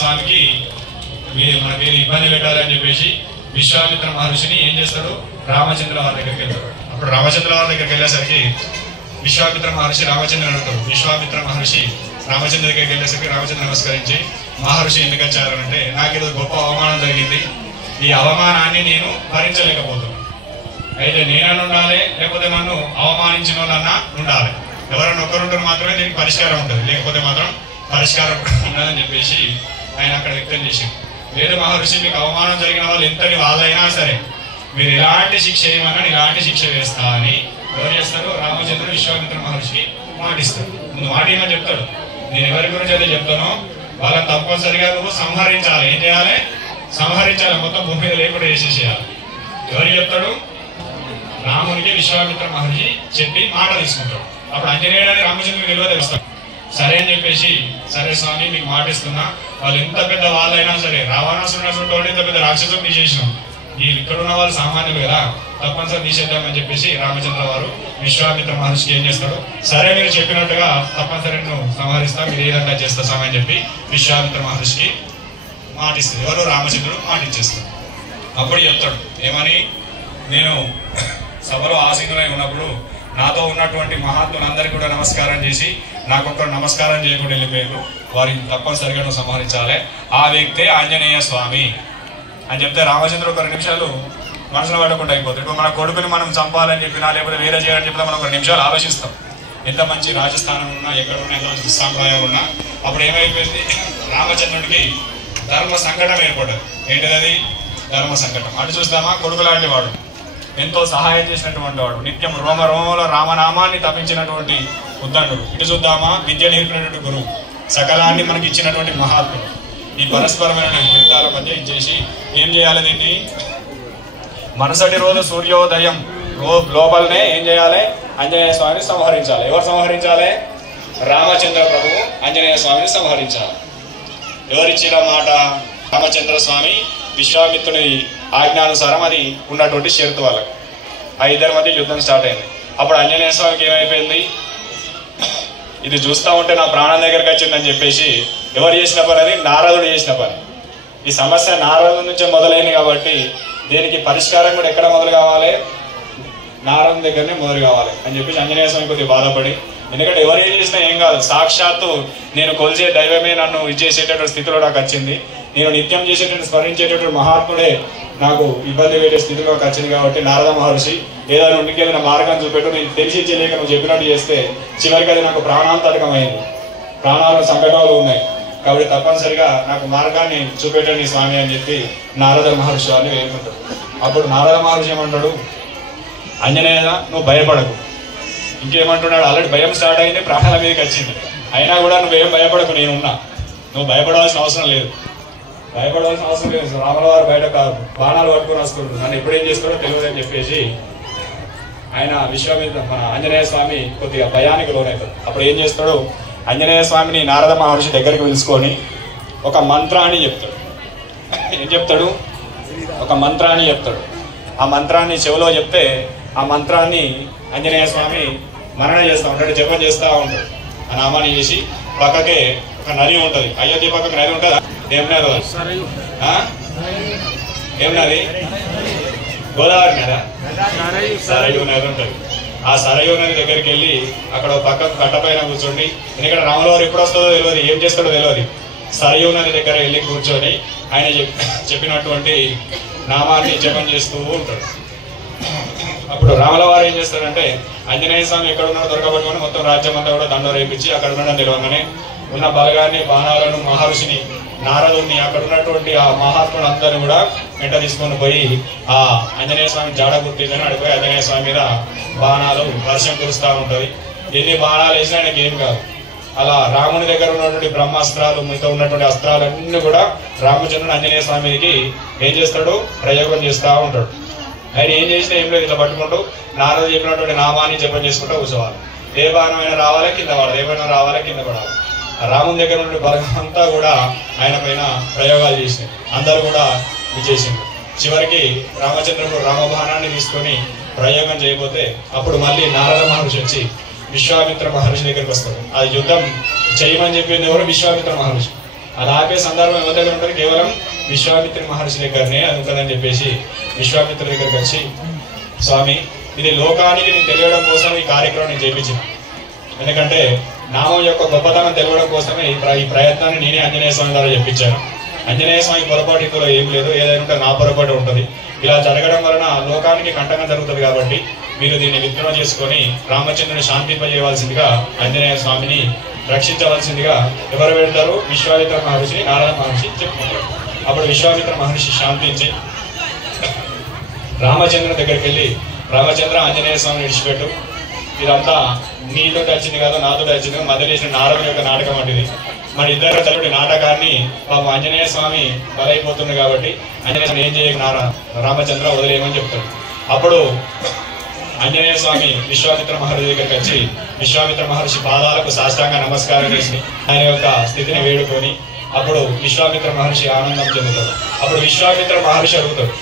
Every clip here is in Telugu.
స్వామికి మనకి ఇబ్బంది పెట్టాలని చెప్పేసి విశ్వామిత్ర మహర్షిని ఏం చేస్తాడు, రామచంద్ర వారి దగ్గరికి వెళ్తాడు. అప్పుడు రామచంద్ర వారి దగ్గరికి వెళ్ళేసరికి విశ్వామిత్ర మహర్షి రామచంద్రుని అడుగుతాడు. విశ్వామిత్ర మహర్షి రామచంద్ర దగ్గరికి వెళ్ళేసరికి రామచంద్ర నమస్కరించి, మహర్షి ఎందుకు వచ్చారంటే, నాకు ఏదో గొప్ప అవమానం జరిగింది, ఈ అవమానాన్ని నేను భరించలేకపోతున్నాను. అయితే నేనన్నా ఉండాలి, లేకపోతే నన్ను అవమానించిన వాళ్ళన్నా ఉండాలి. ఎవరన్నా ఒక్కరుంటారు మాత్రమే దీనికి పరిష్కారం ఉంటుంది, లేకపోతే మాత్రం పరిష్కారం ఉండదని చెప్పేసి ఆయన అక్కడ వ్యక్తం చేసింది. లేదు మహర్షి, మీకు అవమానం జరిగిన వాళ్ళు ఎంతటి వాళ్ళైనా సరే మీరు ఎలాంటి శిక్ష ఏమన్నా ఇలాంటి శిక్ష వేస్తా అని ఎవరు చేస్తారు, రామచంద్రుడు విశ్వామిత్ర మహర్షికి మాటిస్తాడు. ముందు మాట ఏమని చెప్తాడు, నేను ఎవరి గురించి అయితే చెప్తానో వాళ్ళని తప్పనిసరిగా నువ్వు సంహరించాలి. ఏం చేయాలి, సంహరించాలి, మొత్తం భూమి మీద లేకుండా చేసేసేయాలి. ఎవరికి చెప్తాడు, రామునికి విశ్వామిత్ర మహర్షి చెప్పి మాట తీసుకుంటాడు. అప్పుడు ఆంజనేయుడు అని రామచంద్రుడికి తెలియదు తెలుస్తాడు. సరే అని చెప్పేసి, సరే స్వామి మీకు మాటిస్తున్నా, వాళ్ళు ఎంత పెద్ద వాళ్ళైనా సరే, రావణాసురుడు ఎంత పెద్ద రాక్షసుని తీసేసినాం, ఈ ఇక్కడ ఉన్న వాళ్ళు సామాన్యులు కదా, తప్పనిసరి తీసేద్దామని చెప్పేసి రామచంద్ర వారు విశ్వామిత్ర మహర్షికి ఏం చేస్తాడు, సరే మీరు చెప్పినట్టుగా తప్పనిసరి నువ్వు సంహరిస్తా, మీరు ఏదంతా చేస్తా స్వామి అని చెప్పి విశ్వామిత్ర మహర్షికి మాటిస్తుంది. ఎవరు, రామచంద్రుడు మాటిచ్చేస్తాడు. అప్పుడు చెప్తాడు ఏమని, నేను సభలో ఆసీనులై ఉన్నప్పుడు నాతో ఉన్నటువంటి మహాత్ములందరికీ కూడా నమస్కారం చేసి నాకొక్కరు నమస్కారం చేయకుండా వెళ్ళిపోయారు, వారిని తప్పనిసరిగా నువ్వు సంహరించాలి. ఆ వ్యక్తే ఆంజనేయ స్వామి అని చెప్తే రామచంద్రుడు ఒక 2 నిమిషాలు మనసులో పడకుండా అయిపోతాడు. ఇప్పుడు మన కొడుకుని మనం చంపాలని చెప్పినా, లేకపోతే వేరే చేయాలని చెప్పినా మనం 2 నిమిషాలు ఆలోచిస్తాం. ఎంత మంచి రాజస్థానం ఉన్నా, ఎక్కడ ఉన్నా, ఎంత మంచి సాంప్రదాయం ఉన్నా, అప్పుడు ఏమైపోయింది, రామచంద్రుడికి ధర్మ సంకటం ఏర్పడ్డది. ఏంటిది అది, ధర్మ సంకటం. అటు చూస్తామా, కొడుకు లాంటి వాడు, ఎంతో సహాయం చేసినటువంటి వాడు, నిత్యం రోమరోమలో రామనామాన్ని తప్పించినటువంటి ఉద్దండుడు. ఇటు చూద్దామా, విద్య నేర్పినటువంటి గురువు, సకలాన్ని మనకి ఇచ్చినటువంటి మహాత్ముడు. ఈ పరస్పరమైన యుద్ధాల మధ్య ఇచ్చేసి ఏం చేయాలి, దీన్ని మరుసటి రోజు సూర్యోదయం లోపలనే ఏం చేయాలి, ఆంజనేయ స్వామిని సంహరించాలి. ఎవరు సంహరించాలి, రామచంద్ర ప్రభువు ఆంజనేయ స్వామిని సంహరించాలి. ఎవరిచ్చిన మాట, రామచంద్ర స్వామి విశ్వామిత్రుని ఆజ్ఞానుసారం అది ఉన్నటువంటి షరతు వాళ్ళకి. ఆ ఇద్దరి మధ్య యుద్ధం స్టార్ట్ అయింది. అప్పుడు ఆంజనేయ స్వామికి ఏమైపోయింది, ఇది చూస్తూ ఉంటే నా ప్రాణం దగ్గరికి వచ్చిందని చెప్పేసి ఎవరు చేసిన పని, అది నారదుడు చేసిన పని. ఈ సమస్య నారదు నుంచే మొదలైంది కాబట్టి దీనికి పరిష్కారం కూడా ఎక్కడ మొదలు కావాలి, నారదు దగ్గరనే మొదలు కావాలి అని చెప్పేసి ఆంజనేయ స్వామి కొద్దిగా బాధపడి, ఎందుకంటే ఎవరు ఏం చేసినా ఏం కాదు, సాక్షాత్తు నేను కొలిచే దైవమే నన్ను ఇచ్చేసేటటువంటి స్థితిలో నాకు వచ్చింది, నేను నిత్యం చేసేటువంటి స్మరించేటటువంటి మహాత్ముడే నాకు ఇబ్బంది పెట్టే స్థితిలోకి వచ్చింది కాబట్టి నారద మహర్షి ఏదైనా ఉండికెళ్ళిన మార్గం చూపెట్టు, నేను తెలిసి చేయలేక నువ్వు చెప్పినట్టు చేస్తే చివరికి అది నాకు ప్రాణాంతకమైంది, ప్రాణాలు సంకటాలు ఉన్నాయి కాబట్టి తప్పనిసరిగా నాకు మార్గాన్ని చూపెట్టండి స్వామి అని చెప్పి నారద మహర్షి అని వేడుకుంటాడు. అప్పుడు నారద మహర్షి ఏమంటాడు, ఆంజనేయ నువ్వు భయపడకు. ఇంకేమంటున్నాడు, ఆల్రెడీ భయం స్టార్ట్ అయింది, ప్రాణాల మీదకి వచ్చింది, అయినా కూడా నువ్వేం భయపడకు, నేనున్నా, నువ్వు భయపడవలసిన అవసరం లేదు, భయపడవలసిన అవసరం లేదు. రాముల వారు బయట కాదు, బాణాలు పట్టుకుని వస్తుంటారు, నన్ను ఎప్పుడేం చేస్తాడో తెలియదు అని చెప్పేసి ఆయన విశ్వామిత్ర మన ఆంజనేయ స్వామి కొద్దిగా భయానికి లోనవుతాడు. అప్పుడు ఏం చేస్తాడు, ఆంజనేయ స్వామిని నారద మహర్షి దగ్గరికి పిలుచుకొని ఒక మంత్రాన్ని చెప్తాడు. ఏం చెప్తాడు, ఒక మంత్రాన్ని చెప్తాడు. ఆ మంత్రాన్ని చెవిలో చెప్తే ఆ మంత్రాన్ని ఆంజనేయ స్వామి మరణ చేస్తూ ఉంటాడు, జపం చేస్తూ ఉంటాడు. ఆ నామాన్ని చేసి పక్కకే ఒక నది ఉంటుంది, అయోధ్య పక్కకు నది ఉంటుందా, ఏం నది, ఏం నది, గోదావరి నదా, సరయూ నది ఉంటుంది. ఆ సరయూ నది దగ్గరికి వెళ్ళి అక్కడ పక్కకు కట్టపైన కూర్చోండి, ఎందుకంటే రాములవారు ఎప్పుడు వస్తుందో తెలియదు, ఏం చేస్తాడో తెలియదు. సరయూ నది దగ్గర వెళ్ళి కూర్చొని ఆయన చెప్పినటువంటి నామాన్ని జపం చేస్తూ ఉంటాడు. అప్పుడు రాముల వారు ఏం చేస్తారంటే ఆంజనేయ స్వామి ఎక్కడ ఉన్నాడో దొరకబట్టుకొని మొత్తం రాజ్యం అంతా కూడా దండ రేపించి అక్కడ ఉండడం తెలియగానే ఉన్న బలగాన్ని, బాణాలను, మహర్షిని, నారదుని, అక్కడ ఉన్నటువంటి ఆ మహాత్ముడు అందరినీ కూడా వెంట తీసుకొని పోయి ఆ ఆంజనేయ స్వామి జాడ గుర్తిందని అడిగిపోయి ఆంజనేయ స్వామి మీద బాణాలు వర్షం కురుస్తూ ఉంటుంది. ఎన్ని బాణాలు వేసినా ఆయనకి ఏం కాదు. అలా రాముని దగ్గర ఉన్నటువంటి బ్రహ్మాస్త్రాలు, మిగతా ఉన్నటువంటి అస్త్రాలన్నీ కూడా రామచంద్రుడు ఆంజనేయ స్వామికి ఏం చేస్తాడు, ప్రయోగం చేస్తూ ఉంటాడు. ఆయన ఏం చేసినా ఏం లేదు, ఇట్లా పట్టుకుంటూ నారద చెప్పినటువంటి నామాన్ని జపం చేసుకుంటూ కూర్చోవాలి. ఏ బాణమైనా రావాలి కింద పడాలి, ఏమైనా రావాలి కింద పడాలి. రాముని దగ్గర నుండి బలం అంతా కూడా ఆయన పైన ప్రయోగాలు చేసినాయి, అందరూ కూడా విజేసింది. చివరికి రామచంద్రుడు రామబాణాన్ని తీసుకొని ప్రయోగం చేయబోతే అప్పుడు మళ్ళీ నారద మహర్షి వచ్చి విశ్వామిత్ర మహర్షి దగ్గరికి వస్తాడు. ఆ యుద్ధం చేయమని చెప్పింది ఎవరు, విశ్వామిత్ర మహర్షి. అది ఆపే సందర్భం ఎవరి దగ్గర ఉంటుంది? కేవలం విశ్వామిత్ర మహర్షి దగ్గరనే అది ఉంటుందని చెప్పేసి విశ్వామిత్ర దగ్గరికి వచ్చి, స్వామి ఇది లోకానికి నేను తెలియడం కోసం ఈ కార్యక్రమం నేను చేయించిన. ఎందుకంటే నామం యొక్క గొప్పతనం తెలియడం కోసమే ఈ ప్రయత్నాన్ని నేనే ఆంజనేయ స్వామి ద్వారా చెప్పించాను. ఆంజనేయ స్వామి పొరపాటు ఇందులో ఏం లేదు, ఏదైనా ఉంటే నా పొరపాటు ఉంటుంది. ఇలా జరగడం వలన లోకానికి కంటకం జరుగుతుంది కాబట్టి మీరు దీన్ని విత్డ్రా చేసుకొని రామచంద్రుని శాంతింపజేయవలసిందిగా, ఆంజనేయ స్వామిని రక్షించవలసిందిగా ఎవరు వెళ్తారు? విశ్వామిత్ర మహర్షిని నారద మహర్షి చెప్పుకుంటారు. అప్పుడు విశ్వామిత్ర మహర్షి శాంతించి రామచంద్రుని దగ్గరికి వెళ్ళి, రామచంద్ర ఆంజనేయ స్వామిని విడిచిపెట్టు, ఇదంతా నీతో వచ్చింది కాదు నాతో వచ్చింది, మధ్య చేసిన నారదుని యొక్క నాటకం వంటిది. మన ఇద్దరు చదువుటి నాటకాన్ని పాపం ఆంజనేయ స్వామి బలైపోతుంది కాబట్టి ఆంజనేయ స్వామి ఏం చేయక రామచంద్ర వదిలేయమని చెప్తాడు. అప్పుడు ఆంజనేయ స్వామి విశ్వామిత్ర మహర్షి దగ్గరికి వచ్చి విశ్వామిత్ర మహర్షి పాదాలకు సాష్టాంగ నమస్కారం చేసి ఆయన యొక్క స్థితిని వేడుకొని అప్పుడు విశ్వామిత్ర మహర్షి ఆనందం చెందుతాడు. అప్పుడు విశ్వామిత్ర మహర్షి అడుగుతాడు,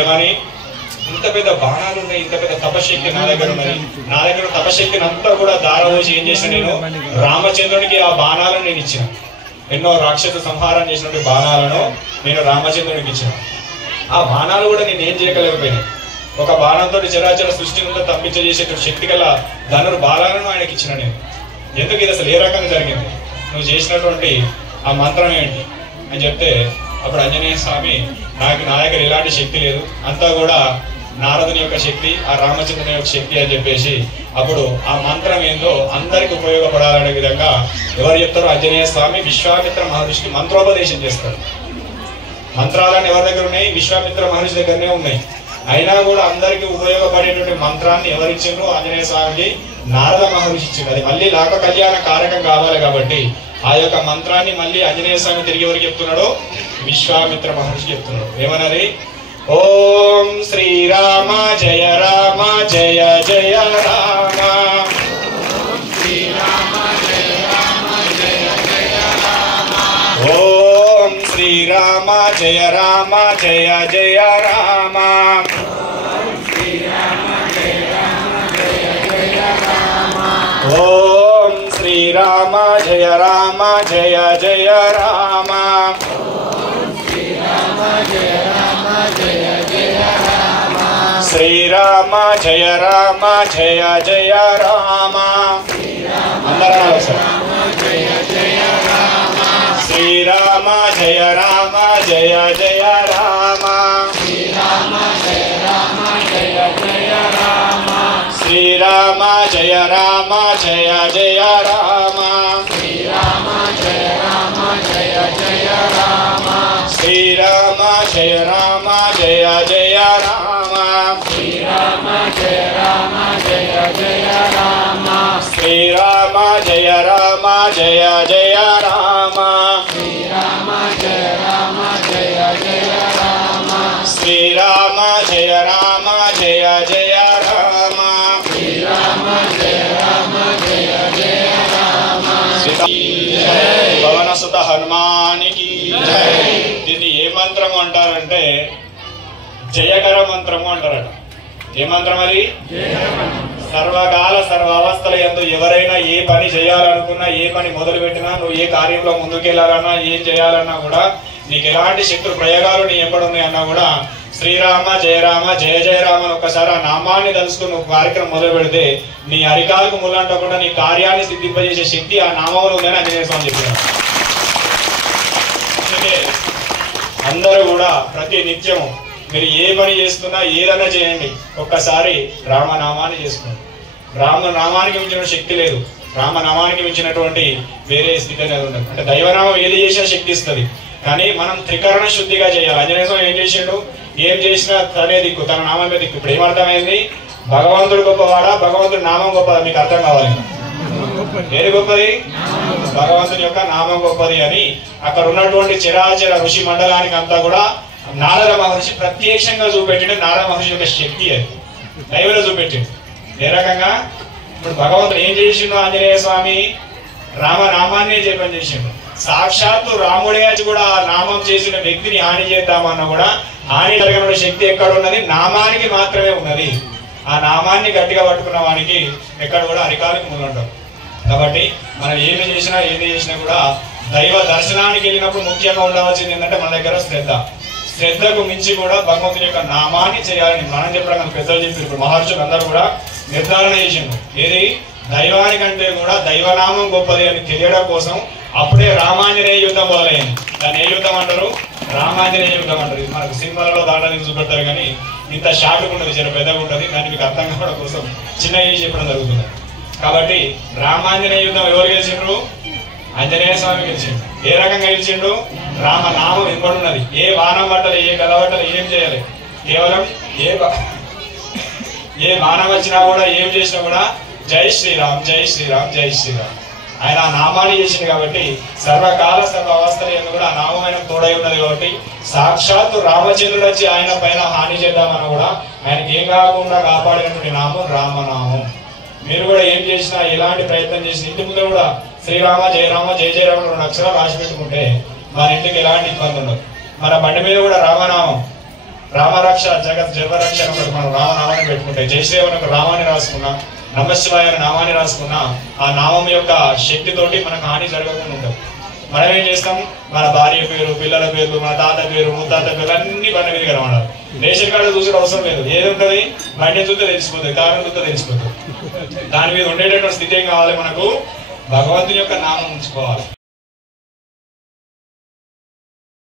ఏమని? ఇంత పెద్ద బాణాలు ఉన్నాయి, ఇంత పెద్ద తపశక్తి నా దగ్గర ఉన్నది, నా దగ్గర తపశక్తిని అంతా కూడా దారవోసి ఏం చేసిన నేను రామచంద్రునికి ఆ బాణాలను నేను ఇచ్చిన. ఎన్నో రాక్షస సంహారం చేసినటువంటి బాణాలను నేను రామచంద్రునికి ఇచ్చిన. ఆ బాణాలు కూడా నేను ఏం చేయగలేకపోయినాయి. ఒక బాణంతో చరాచర సృష్టిని తప్పించేసేటువంటి శక్తి గల ధనురు బాణాలను ఆయనకి ఇచ్చిన నేను. ఎందుకు ఇది అసలు ఏ రకంగా జరిగింది? నువ్వు చేసినటువంటి ఆ మంత్రం ఏంటి అని చెప్తే అప్పుడు ఆంజనేయ స్వామి, నాకు నా దగ్గర ఎలాంటి శక్తి లేదు, అంతా కూడా నారదుని యొక్క శక్తి, ఆ రామచంద్రుని యొక్క శక్తి అని చెప్పేసి అప్పుడు ఆ మంత్రం ఏందో అందరికి ఉపయోగపడాలనే విధంగా ఎవరు చెప్తారో ఆంజనేయ స్వామి విశ్వామిత్ర మహర్షికి మంత్రోపదేశం చేస్తారు. మంత్రాలను ఎవరి దగ్గర ఉన్నాయి? విశ్వామిత్ర మహర్షి దగ్గరనే ఉన్నాయి. అయినా కూడా అందరికి ఉపయోగపడేటువంటి మంత్రాన్ని ఎవరిచ్చిండ్రు? ఆంజనేయ స్వామికి నారద మహర్షి ఇచ్చిండు. అది మళ్ళీ లోక కళ్యాణ కారకం కావాలి కాబట్టి ఆ యొక్క మంత్రాన్ని మళ్ళీ ఆంజనేయ స్వామి తిరిగి ఎవరికి చెప్తున్నాడు? విశ్వామిత్ర మహర్షి చెప్తున్నాడు. ఏమన్నది? ఓం శ్రీరామ జయ రామ జయ జయ రామ, ఓం శ్రీరామ జయ రామ జయ జయ రామ, ఓం శ్రీరామ జయ రామ జయ జయ రామ, శ్రీరామ జయ రామ జయ జయ రామ. అందరూ శ్రీరామ జయ రామ జయ జయ రామ, శ్రీరామ జయ రామ జయ జయ రామ, శ్రీరామ జయ రామ జయ జయ రామ, శ్రీరామ జయ రామ జయ జయ రామ, శ్రీరామ జయ రామ జయ జయ రామ, శ్రీరామ జయ రామ జయ జయ రామ, శ్రీరామ జయ రామ జయ జయ రామ, శ్రీరామ జయ రామ జయ జయ రామ, శ్రీరామ జయ రామ జయ జయ రామ, శ్రీరామ జయ రామ జయ జయ రామ. పవనసుత హనుమానికి జై. దీన్ని ఏ మంత్రము అంటారంటే జయకర మంత్రము అంటారట. ఏ మంత్రం అది? సర్వకాల సర్వ అవస్థల యందు ఎవరైనా ఏ పని చేయాలనుకున్నా, ఏ పని మొదలు పెట్టినా, నువ్వు ఏ కార్యంలో ముందుకెళ్లాలన్నా, ఏం చేయాలన్నా కూడా నీకు ఎలాంటి శత్రు ప్రయోగాలు నీ ఎక్కడున్నాయన్నా కూడా శ్రీరామ జయ రామ జయ జయ రామ అని ఒక్కసారి ఆ నామాన్ని తలుసుకుని నువ్వు కార్యక్రమం మొదలు పెడితే నీ అరికాలకు ముళ్ళంటకుండా నీ కార్యాన్ని సిద్ధింపజేసే శక్తి ఆ నామంలో ఉందని ఆంజనేయ స్వామి చెప్పారు. అందరూ కూడా ప్రతి నిత్యము మీరు ఏ పని చేస్తున్నా ఏదైనా చేయండి, ఒక్కసారి రామనామాన్ని చేసుకోండి. రామనామానికి మించిన శక్తి లేదు, రామనామానికి మించినటువంటి వేరే స్థితి అనేది ఉండదు. అంటే దైవనామం ఏది చేసినా శక్తి ఇస్తుంది, కానీ మనం త్రికరణ శుద్ధిగా చేయాలి. ఆంజనేయ స్వామి ఏం చేసిండు? ఏం చేసినా తనే దిక్కు, తన నామమే దిక్కు. ఇప్పుడు ఏమర్థమైంది? భగవంతుడు గొప్పవాడా, భగవంతుడి నామం గొప్పదా? మీకు అర్థం కావాలి. ఏది గొప్పది? భగవంతుని యొక్క నామం గొప్పది అని అక్కడ ఉన్నటువంటి చరాచర ఋషి మండలానికి అంతా కూడా నారద మహర్షి ప్రత్యక్షంగా చూపెట్టిండు. నారద మహర్షి యొక్క శక్తి అది దైవంలో చూపెట్టిండు. ఏ రకంగా? ఇప్పుడు భగవంతుడు ఏం చేసిండు? ఆంజనేయ స్వామి రామనామాన్ని జపం చేసిండు. సాక్షాత్తు రాముడే కూడా ఆ నామం చేసిన వ్యక్తిని హాని చేద్దామన్నా కూడా హాని జరగని శక్తి ఎక్కడ ఉన్నది? నామానికి మాత్రమే ఉన్నది. ఆ నామాన్ని గట్టిగా పట్టుకున్న వానికి ఎక్కడ కూడా అరికాలకు ముళ్ళుండవు. కాబట్టి మనం ఏమి చేసినా ఏది చేసినా కూడా దైవ దర్శనానికి వెళ్ళినప్పుడు ముఖ్యంగా ఉండవలసింది ఏంటంటే మన దగ్గర శ్రద్ధకు మించి కూడా భగవంతుని యొక్క నామాన్ని చేయాలని మనం చెప్పడం కదా, పెద్దలు చెప్పారు. ఇప్పుడు మహర్షులు అందరూ కూడా నిర్ధారణ చేసిండు. ఏది దైవానికంటే కూడా దైవనామం గొప్పది అని తెలియడం కోసం అప్పుడే రామాంజనేయ యుద్ధం మొదలైంది. దాన్ని ఏ యుద్ధం అంటారు? రామాంజనేయ యుద్ధం అంటారు. ఇది మనకు సినిమాలలో దాంట్లో చూపెడతారు కానీ ఇంత షార్ట్గా ఉంటుంది, చాలా పెద్దగా ఉంటుంది. దాన్ని మీకు అర్థం కావడం కోసం చిన్న చెప్పడం జరుగుతుంది. కాబట్టి రామాంజనేయ యుద్ధం ఎవరు గెలిచిండ్రు? ఆంజనేయ స్వామి గెలిచిండు. ఏ రకంగా గెలిచిండు? రామనామం వెంబడున్నది. ఏ వానం పట్టలు, ఏ గల పట్టలు ఏం చేయాలి? కేవలం ఏ వానం వచ్చినా కూడా ఏం చేసినా కూడా జై శ్రీరామ్, జై శ్రీరామ్, జై శ్రీరామ్. ఆయన ఆ నామాన్ని చేసింది కాబట్టి సర్వకాల సర్వ అవస్థలు కూడా ఆ నామం ఆయన తోడై ఉన్నది కాబట్టి సాక్షాత్తు రామచంద్రుడు వచ్చి ఆయన పైన హాని చేద్దామన్నా కూడా ఆయనకి ఏం కాకుండా కాపాడినటువంటి నామం రామనామం. మీరు కూడా ఏం చేసినా, ఎలాంటి ప్రయత్నం చేసినా ఇంటి ముందు కూడా శ్రీరామ జయ రామ జయ జయ రామ 2 అక్షరాలు రాసి పెట్టుకుంటే మన ఇంటికి ఎలాంటి ఇబ్బంది ఉండదు. మన బండి మీద కూడా రామనామం, రామరక్ష జగత్ జన్మరక్ష అని మనం రామనామాన్ని పెట్టుకుంటే, జై శ్రీరామ్ ఒక రామాన్ని రాసుకున్నా, నమశివాయ నామాన్ని రాసుకున్నా ఆ నామం యొక్క శక్తితోటి మనకు హాని జరగకుండా ఉంటుంది. మనం ఏం చేస్తాం? మన భార్య పేరు, పిల్లల పేరు, మన తాత పేరు, ముత్తాత పేరు అన్ని బండి మీద కనబడాలి. రేషన్ కార్డు చూసే అవసరం లేదు. ఏది ఉంటుంది? బండి చూస్తే తెలిసిపోతుంది, కారణం చూస్తే తెలిసిపోతుంది. దాని మీద ఉండేటటువంటి స్థితి ఏం కావాలి? మనకు భగవంతుని యొక్క నామం ఉంచుకోవాలి.